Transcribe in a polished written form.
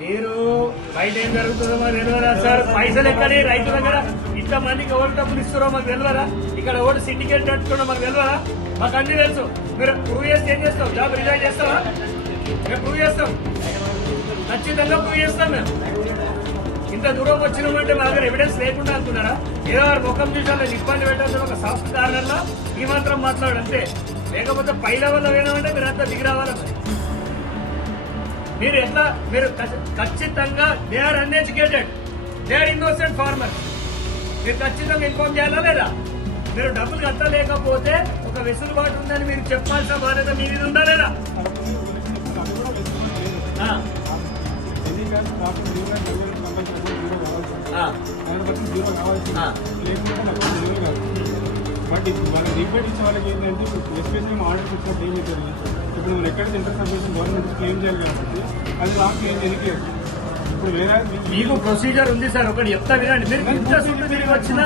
మీరు బయట ఏం జరుగుతుందో మాకు తెలియదా సార్? పైసలు ఎక్కడి రైతుల దగ్గర ఇంతమందికి ఎవరు డబ్బులు ఇస్తారో మాకు తెలియదా? ఇక్కడ ఓటు సిండికేట్ నడుచుకున్నా మాకు తెలియదా? మాకు అన్ని తెలుసు. మీరు ప్రూవ్ చేస్తే ఏం చేస్తాం? జాబ్ రిజైన్ చేస్తావా? మేము ప్రూవ్ చేస్తాం, ఖచ్చితంగా ప్రూవ్ చేస్తాం. మేము ఇంత దూరం వచ్చినామంటే మా దగ్గర ఎవిడెన్స్ లేకుండా అనుకున్నారా? ఏదో వారి ముఖం చూసాలో ఇబ్బంది పెట్టాల్సిన ఒక సాఫ్ట్ కార్నర్లో ఈ మాత్రం మాట్లాడు అంతే. లేకపోతే పై లెవెల్లో వేయమంటే మీరు అంతా దిగి రావాలి. మీరు ఎట్లా మీరు ఖచ్చితంగా they are uneducated, they are innocent farmer. మీరు ఖచ్చితంగా ఇన్ఫార్మ్ చేయాలా లేదా? మీరు డబ్బులు కట్టలేకపోతే ఒక వెసులుబాటు ఉందని మీరు చెప్పాల్సిన బాధ్యత మీ మీద ఉందా లేదా? బట్ ఇప్పుడు వాళ్ళకి రిపేర్ ఇచ్చే వాళ్ళకి ఏంటంటే ఎస్పెషల్లీ ఆర్డర్స్ ఇచ్చినప్పుడు ఏమవుతుంది, ఇప్పుడు మనం ఎక్కడ ఇంటర్ సబ్మిషన్ గవర్నమెంట్ క్లెయిమ్ చేయాలి కాబట్టి అది నాకు క్లెయిమ్ చేయడానికి ఇప్పుడు వేరే మీకు ప్రొసీజర్ ఉంది సార్. ఒకటి చెప్తా వినండి. మీరు ఇంత సుట్టు తిరిగి వచ్చినా